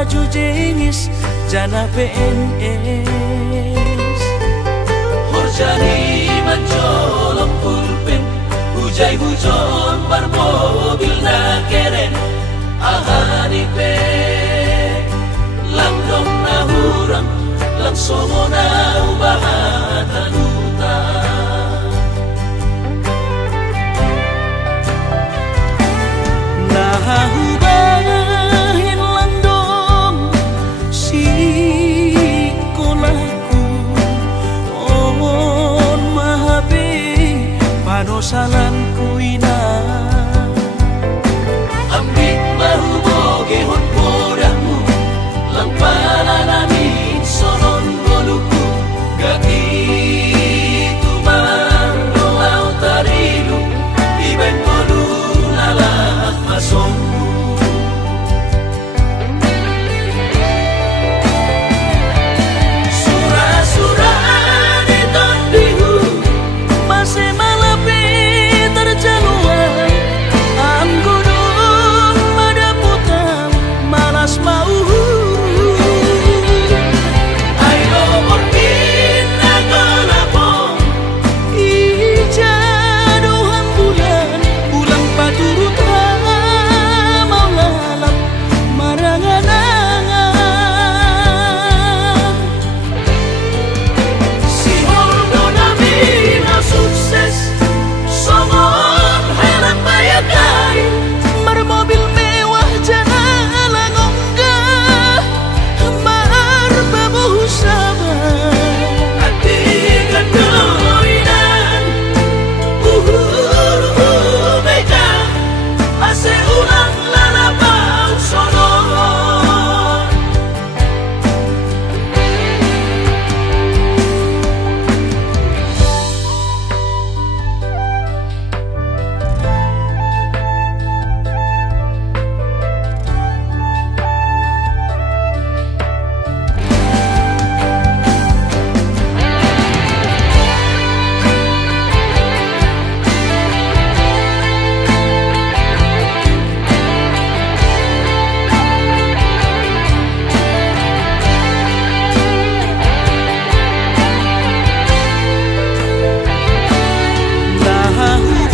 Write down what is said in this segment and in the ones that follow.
baju jenis jana PNS. Horjani mancolok pulpen, hujai hujon bar mobil na keren. Ahani pe langdong na hurang, langsung na ubahatan utang. Nahubahin langdong si kolaku, on mahabe panosalan kuina. Ambik baru boge hon podahmu, lang pananamin sonon boluku. Gaki tumang dolau tarilu, iben bolu nalat masongmu. Surah-surah di tondihu, Masih malapi terjaluan anggunung madaputang malas mau. ayo morkin nagalapong. Ijaduhan bulan pulang paturutang mau lalap marangan-angan. Si Holdo nami na sukses, somon harap bayagay. Marmobil mewah jana langonggah marbabuh sabar. Ati gandoinan, beka, ase ulang lalapang sonon.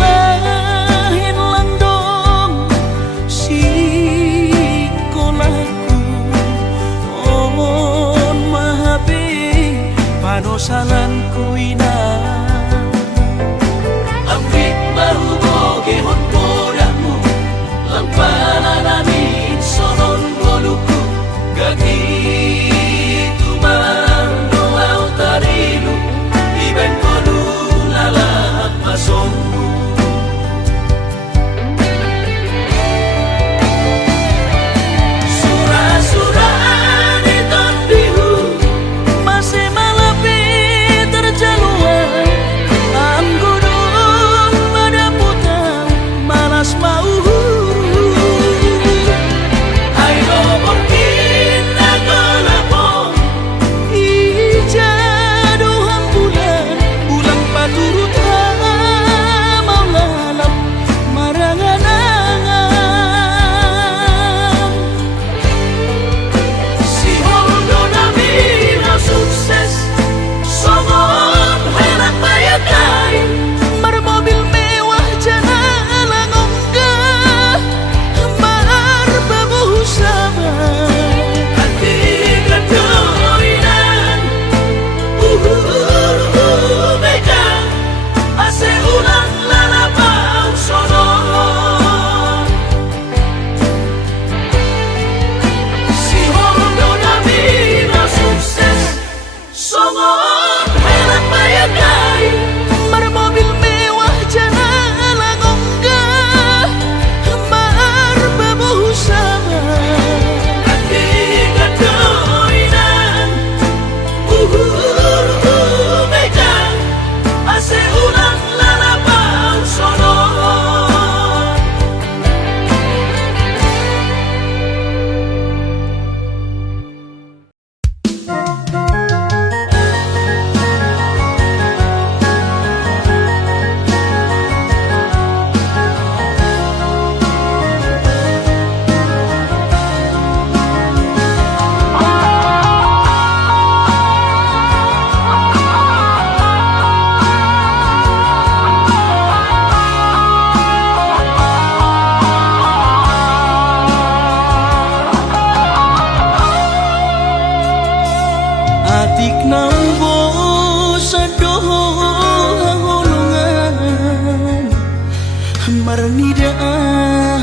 Nahubahin langdong si kolaku, on mahabe panosalan kuina. Ambik baru boge hon podahmu, lang pananamin sonon boluku. Gaki tumang doau tarilu, iben bolu nalat masongmu. Surah-surah di tondihu, Masih malapi terjaluan atik nambo sadoho holongan marnidaan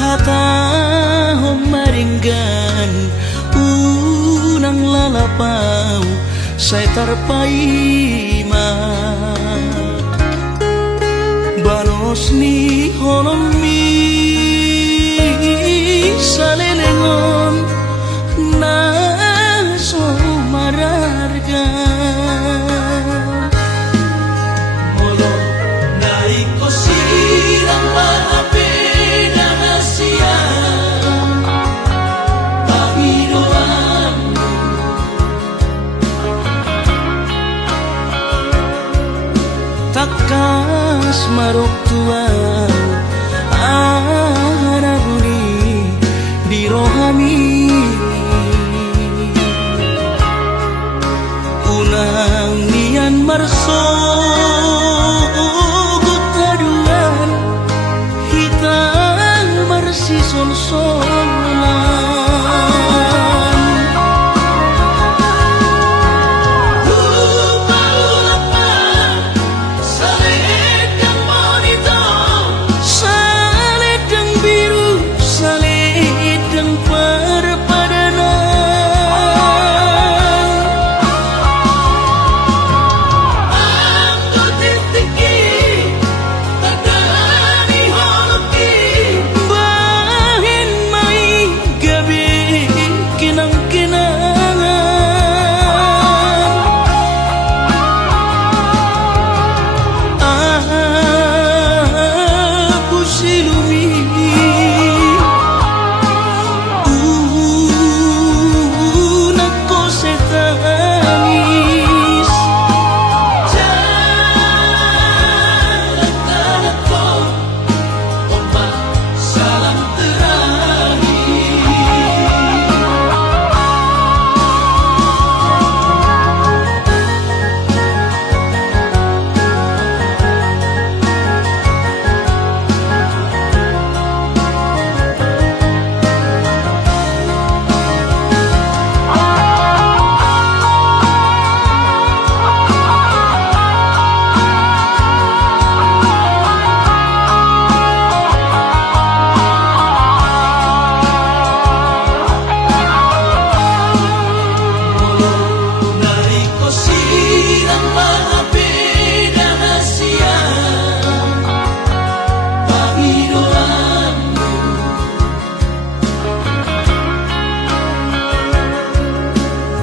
hata homaringgan unang lalapau saya terpaima banos ni holomi salelengon na so mararga Molo nai ko sirang mahape na Asia Panginoon takas marok tuan arabuni di rohami unang nian marso gutaduan hitam marsi sol-solan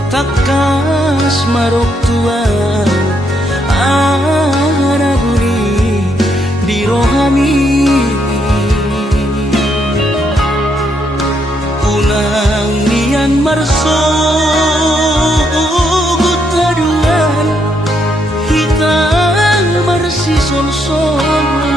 takas marok tuan arabuni di rohami unang nian marso gutaduan hitam marsi sol-solan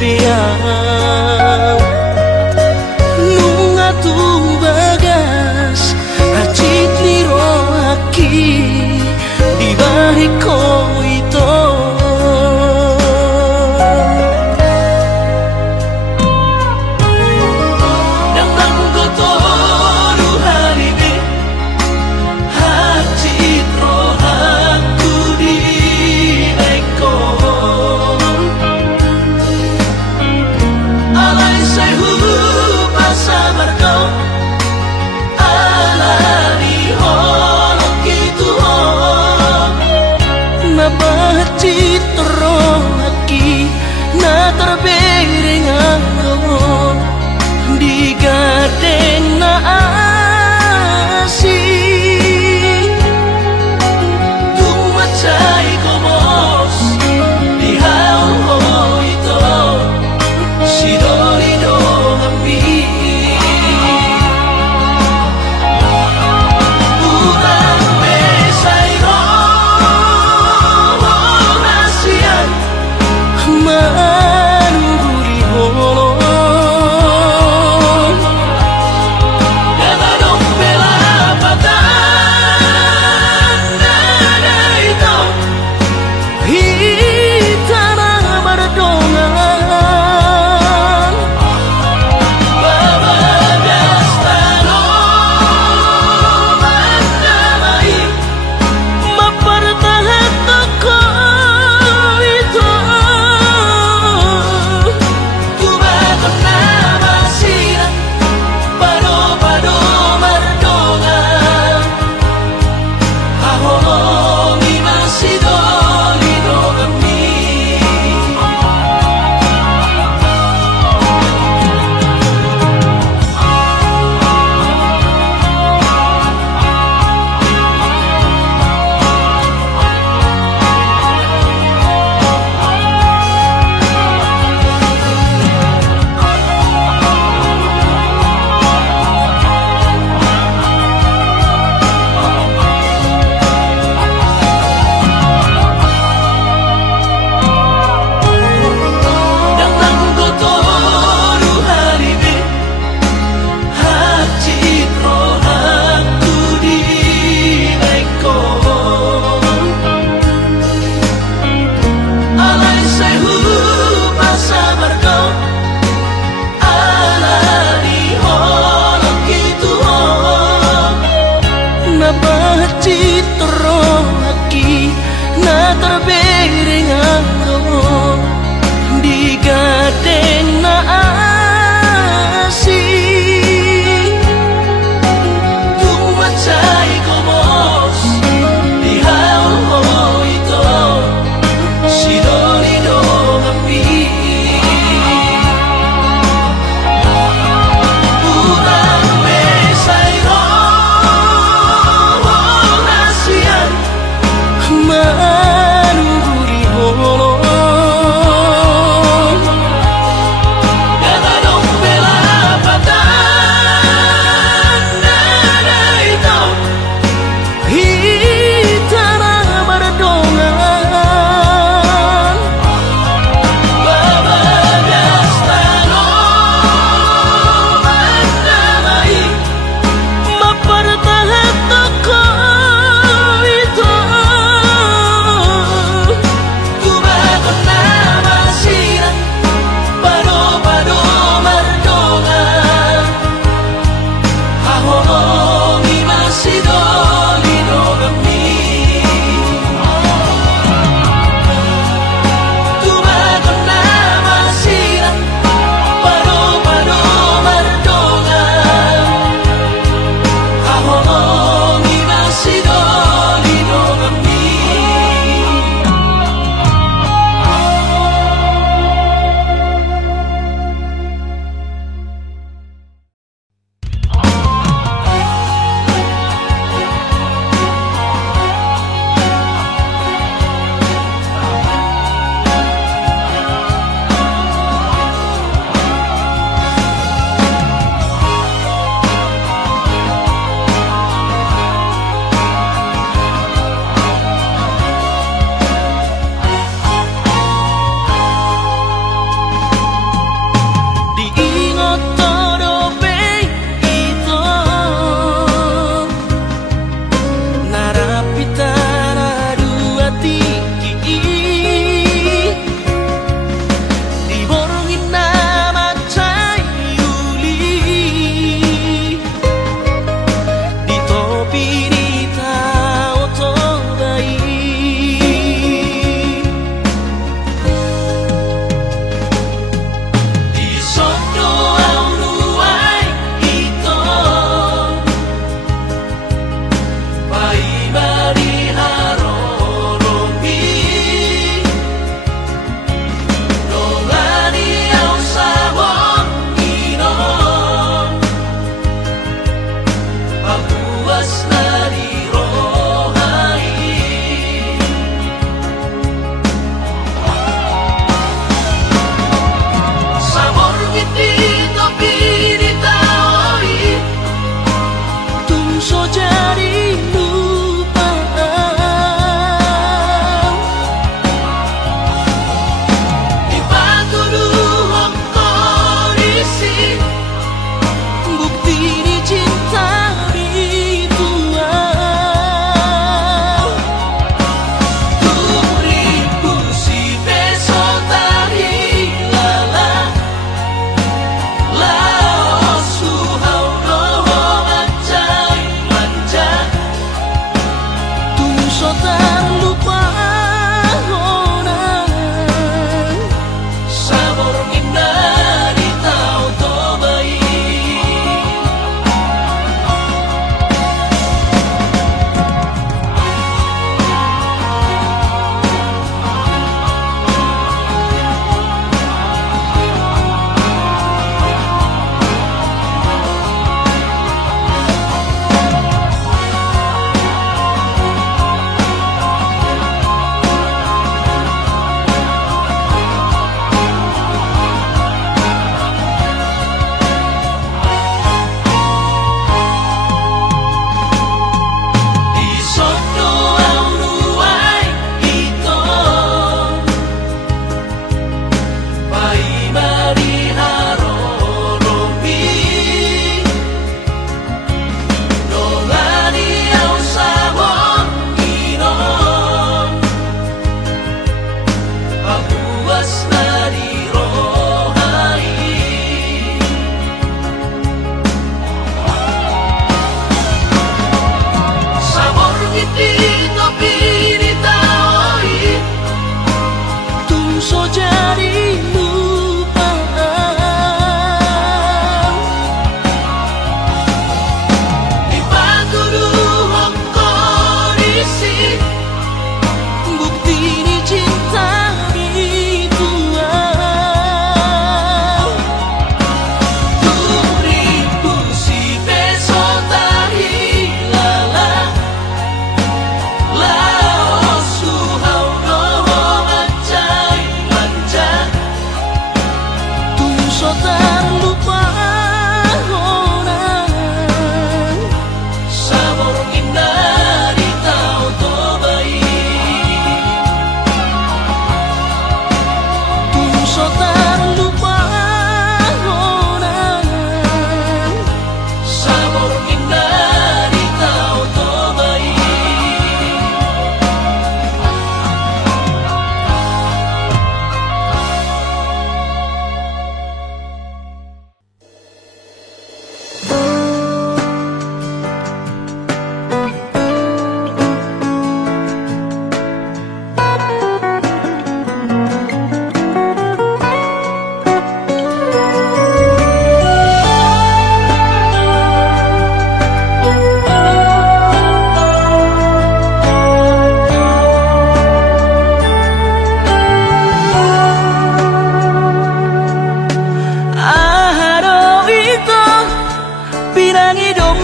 beang nunga tu bagas acit niro aki di balik ko ito Nang goto ruharibe hacit roh aku di eko alai sehu pasabar kau alani holok gitu na bacit ro aki na terbereng ako di gadeng na asih Tumacay ko bos di haul ko ito si Dorino kami Urang mesay ro nasiyan man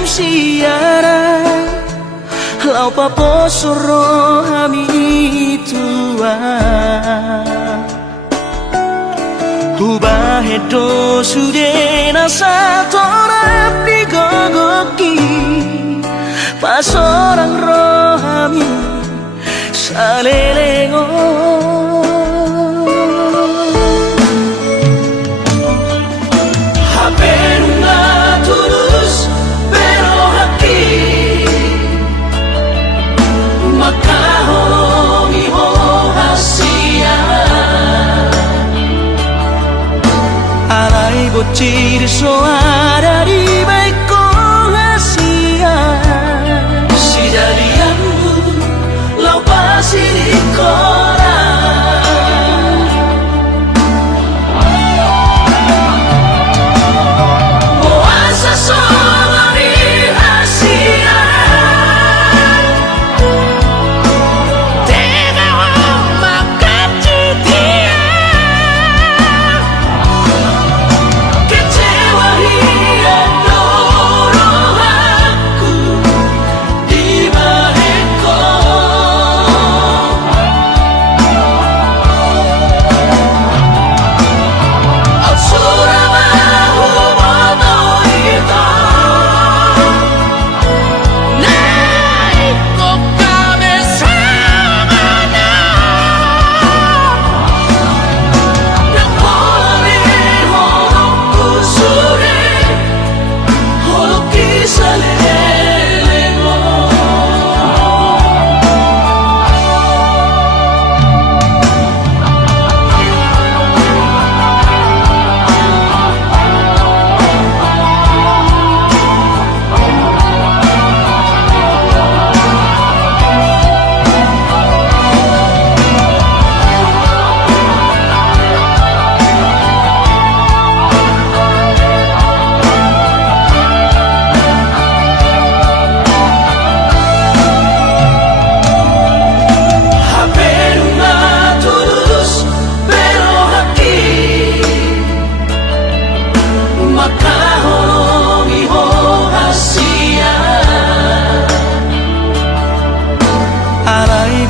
siaran lau paposoro hami tua Ubah hedo sudena satorap di gogoki pas orang rohami salelengo Hapenuna tulus pero hati maka hongi ho hasia alai bocir soara di baik hasia si jadianmu lau pasir di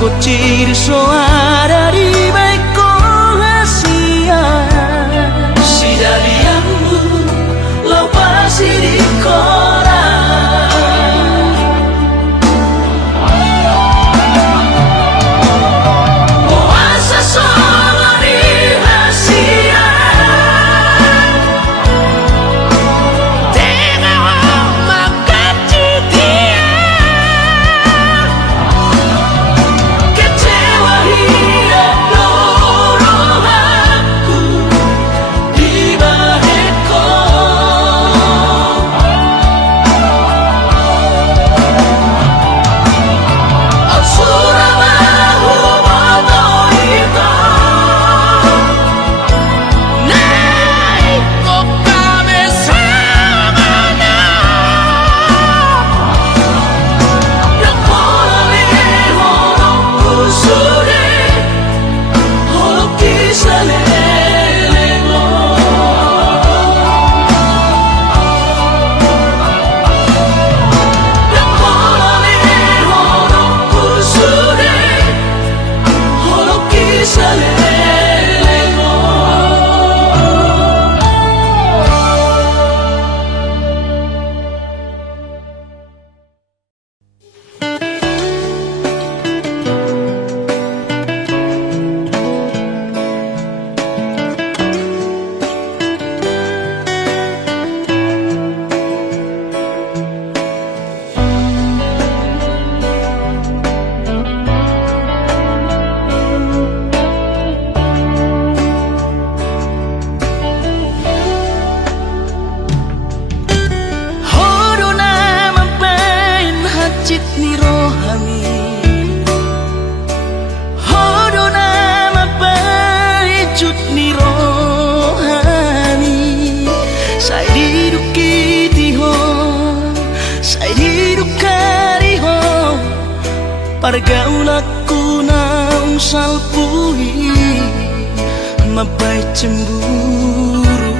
bocir soara di baik hasia si jadianmu lau pasir di Pargaulaku naung salpui mabai cemburu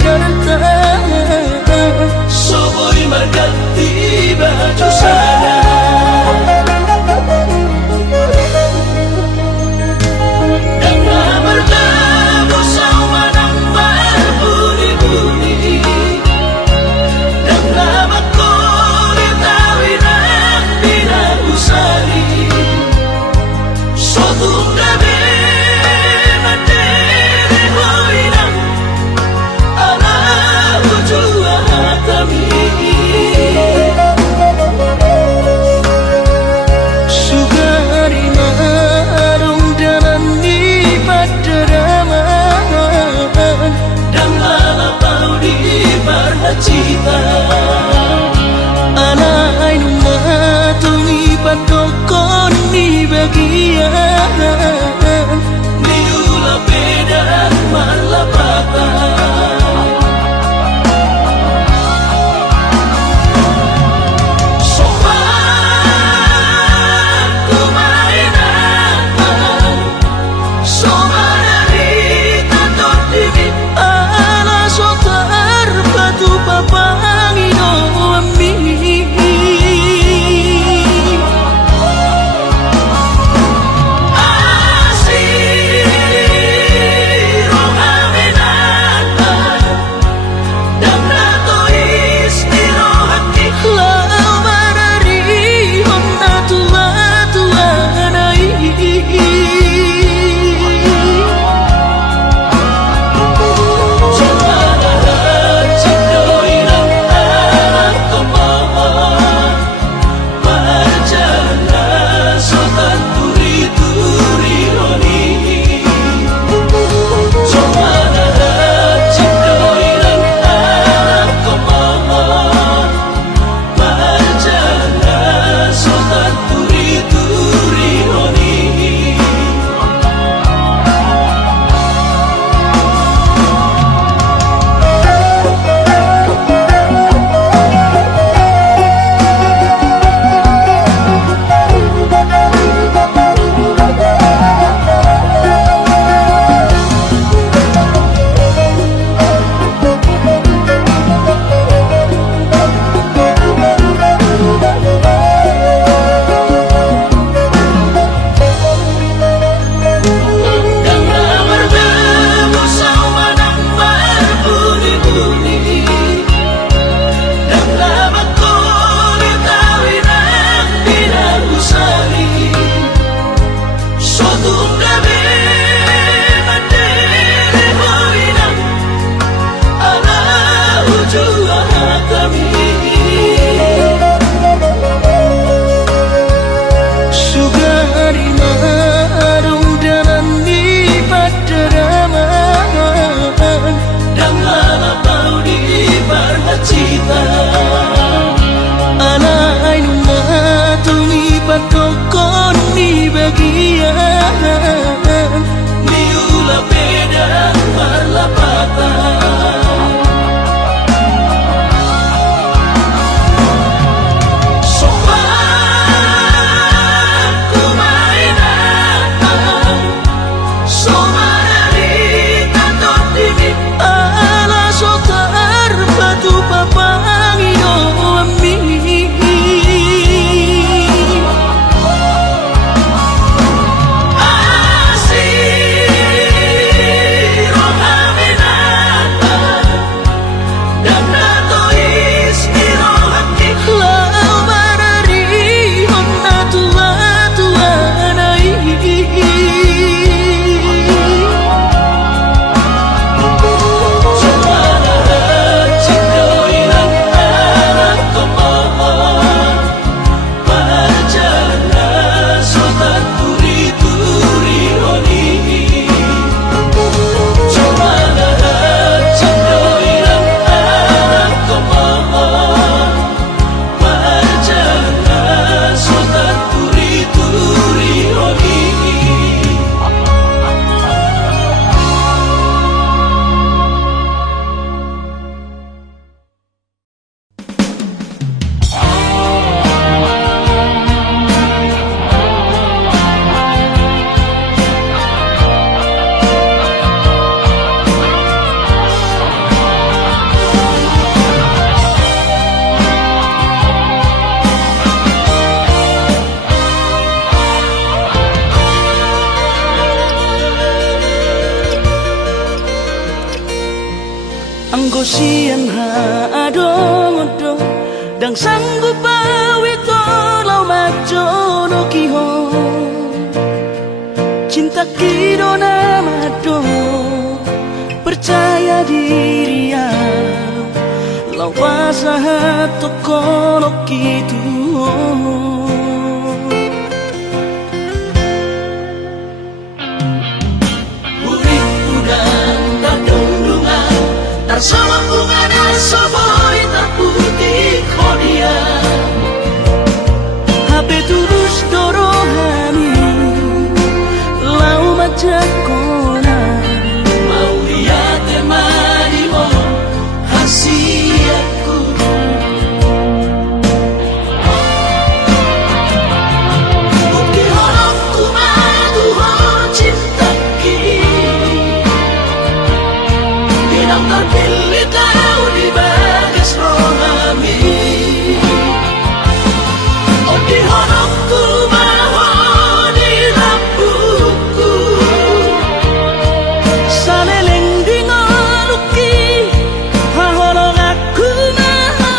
Jakarta. Soboy berganti baju sana. Dengan bertemu sama nang berbunyi-bunyi, dengan makuli tawinan binang usari. Sotung gabe mandiri hoinang ala ujua hatami. Sugari marung dalam di padaraman, Dan lalapau di barhacita. anai numatungi padokon di bagian. Niula pedan marlapatan. Sopan kumainan, sopan harita todimi. Ala sotar batu papangino ami. siang ha adong-odo dang sanggup awito lau majono kiho cinta kido namado percaya diri ya lau pasahat tokono kitu Sama bunga dan soboi tak putih kodia HP terus dorohani lau macam kona mau lihat temani mo hasiatku bukti horokku madu ho cinta kini Bidang terpilih kau di bagas rohami Oh di honokku maho di lampuku saleleng di ngoluki haholong aku maha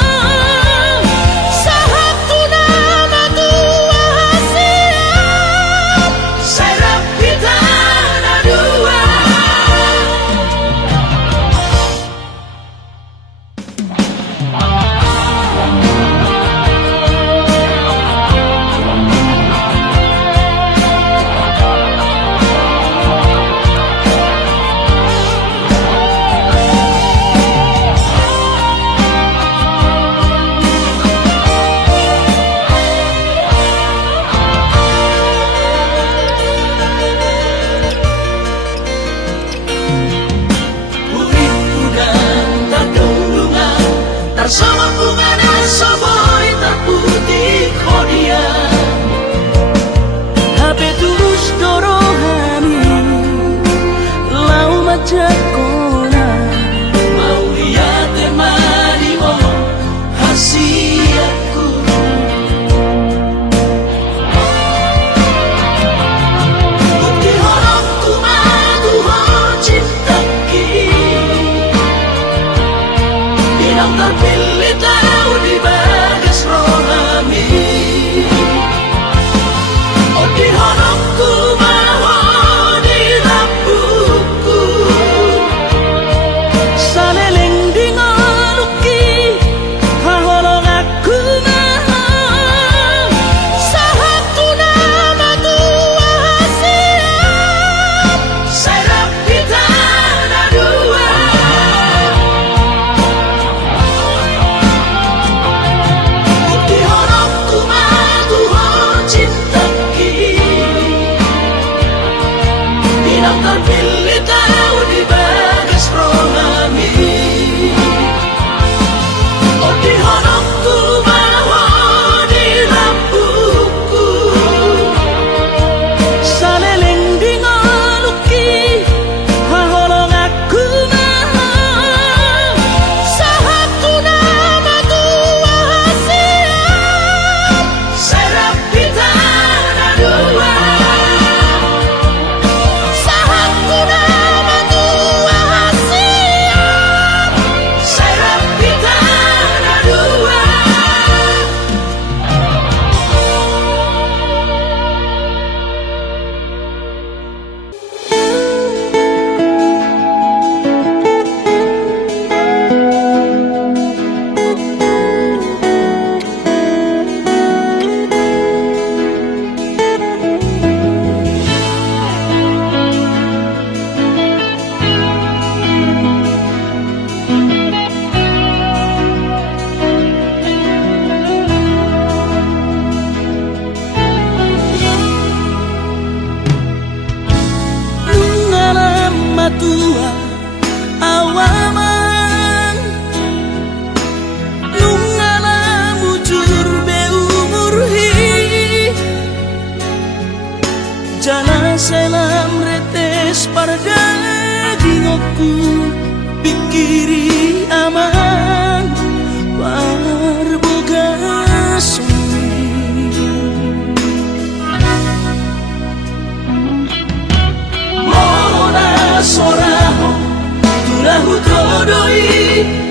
sahatu nama tua hasiat Serap kita ada dua Sama bunga dan soboi tak putih kodia HP terus dorohani lau macam kona mau lihat temani oh hasiatku bukti horokku madu ho cinta kini Bidang terpilih tahu di bagas rohami Oh di honokku maho di lampuku saleleng di ngoluki haholong aku maha sahatu nama tua hasiat Serap kita ada dua Bukti honokku madu ho cinta kini Bidang terpilih tahu di bagas rohami Oh di honokku maho di lampuku saleleng di ngoluki haholong aku maha sahatu nama tua hasiat Serap kita ada dua sahatu nama tua hasiat Serap kita ada dua Nungalam matua awaman Nungalam ujur be umurhi Jana selam retes parda dingoku pikiri aman Parboga sumi Mohona soraho Tulahu todoi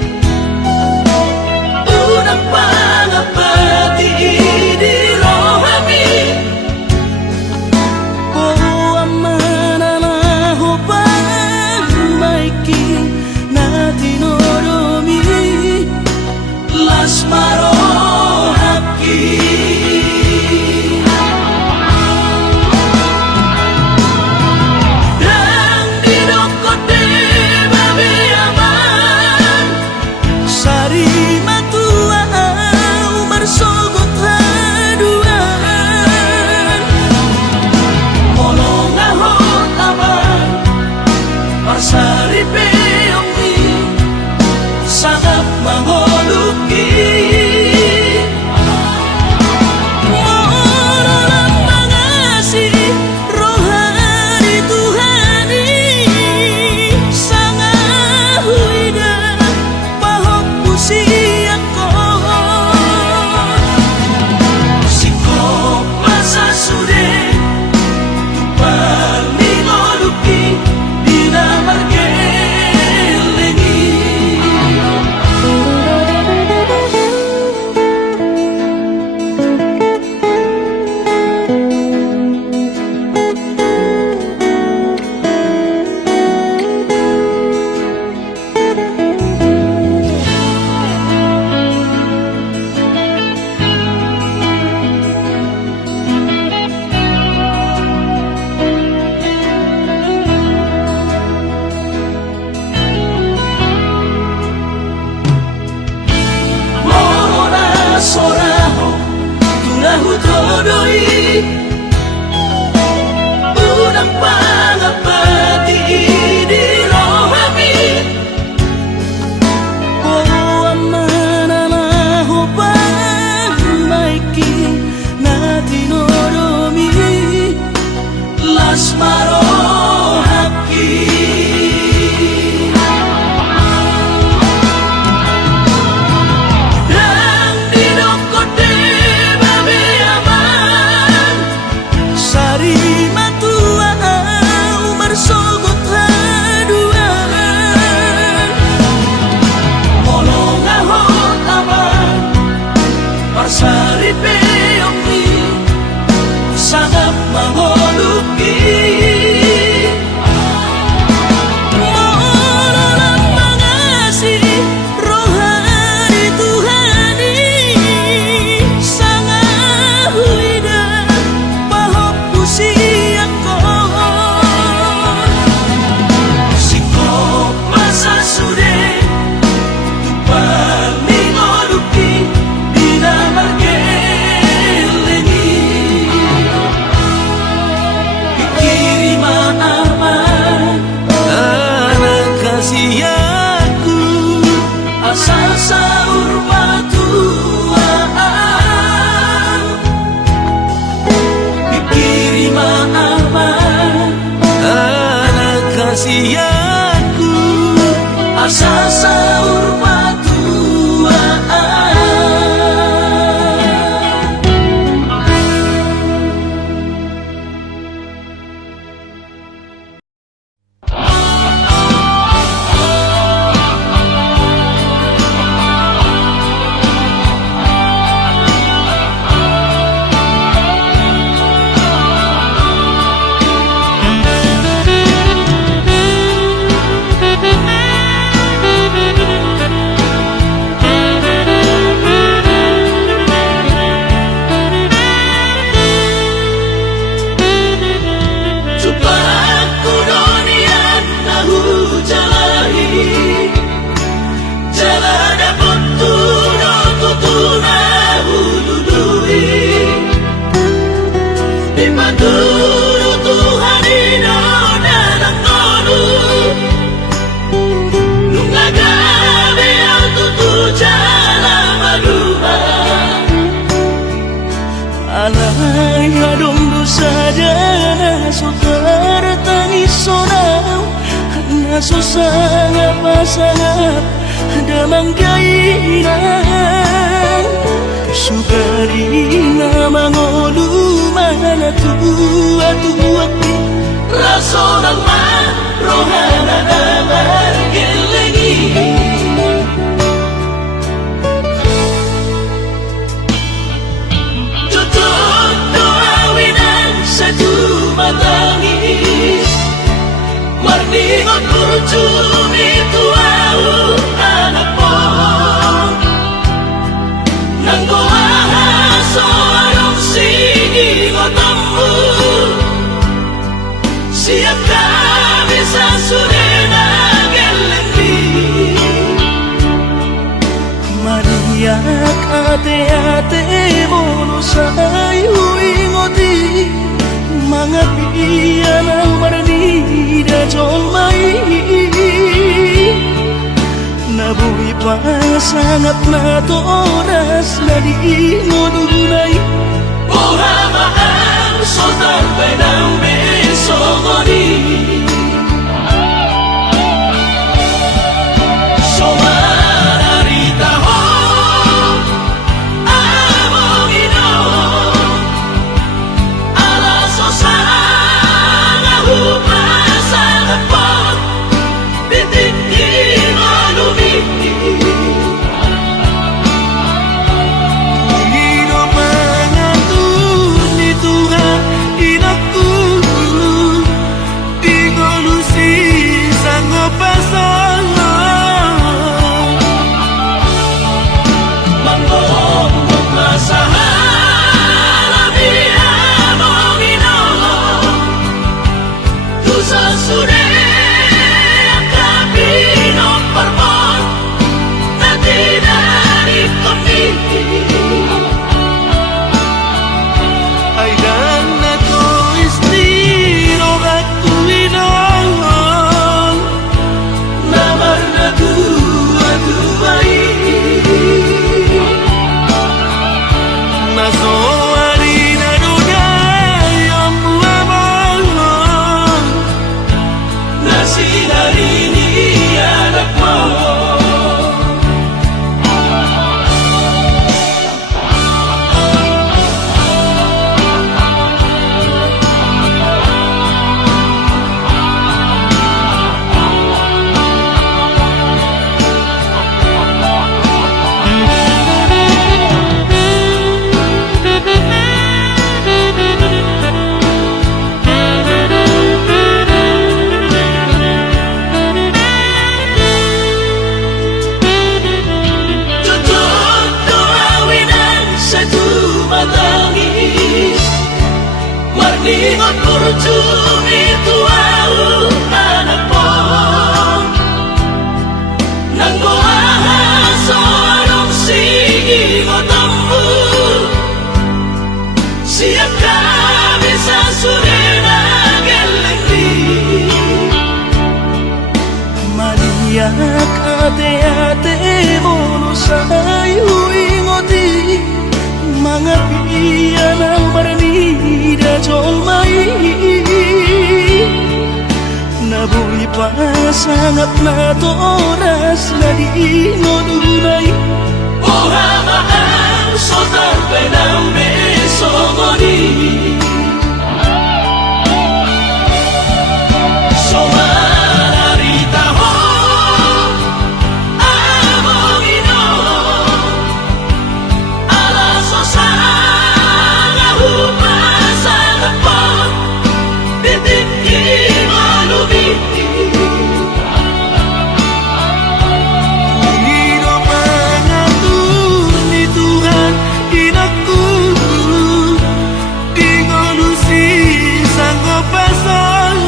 todoi unang pangapati di rohami Oh amana na hubang maiki na dinoromi las marohaki dan dinokote babe aman Sari matua umar sogot haduan molong ahot aman parsari peyoki sangat mangoluki Mololang mangasi rohani Tuhani Sanga huida pahop pusiakon sikop masa sude tupan mingoluki dinamargeleni ikirima aman Anak kasih aku asal saur patuaan ikirima aman Anak kasih aku asal saur patuaan Coba donian tahu jalahi jalan dapat tutuna huludui dipandu Tuhan ino dalam konu nungagabe ang tutu jalan madua Alay adong dosa jana saudara tangis sonau Naso sangat pasangat damang kainan Sugari na mangolu mana tua-tuaki raso ng rohana na margelengi tutup doawinan sa tumatangis marningot kurcumi tuau anak mo nang goahaso anong singingotamu siap kami sa surena geleni Mariak ate-ate mono sayu ingoti Mga piyan ang maranida jomai Nabuhi pa sangat na toras na di ngodunay buhamaan sotan penang besogoni somararita ho among ino ala sosanga hupasa hapon bitik inolumi Ino mga Marningon kurjuni tuau anak po Nanggo ahaso anong sige mo tambu Siap kami sa surena gelengdi Mariak ate-ate mono sayo ingoti Mga piyan ang barnida jong may Nabuhi pa sangat na to oras na di mo dunay Uhamaan sotar benang beso mo ni Somararita ho among ino Alaso sa ngahupa sa kapon Bitin mo lumiti Nino pangatun ni Tuhan inaku Ingon si sanggup pasang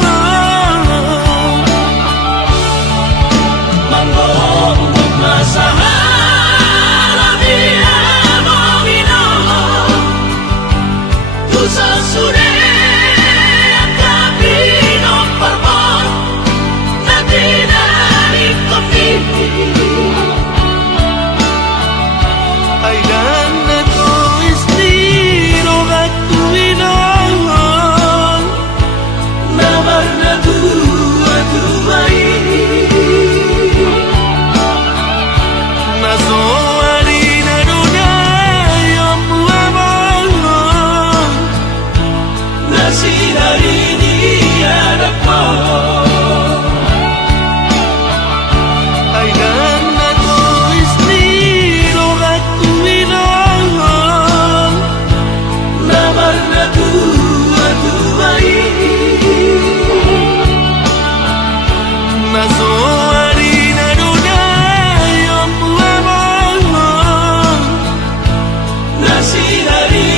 Manggong magmasahala di among ino Tu sa sune at kapinong parpon Na dinarik komiti Ay dan na to estilo at tuwinangan Namar na dua-duay Naso harina dunay ang buwabangan Na sinarini anak mo Ay dan na to estilo at tuwinangan Namar na dua-duay Naso harina dunay ang buwabangan Na sinari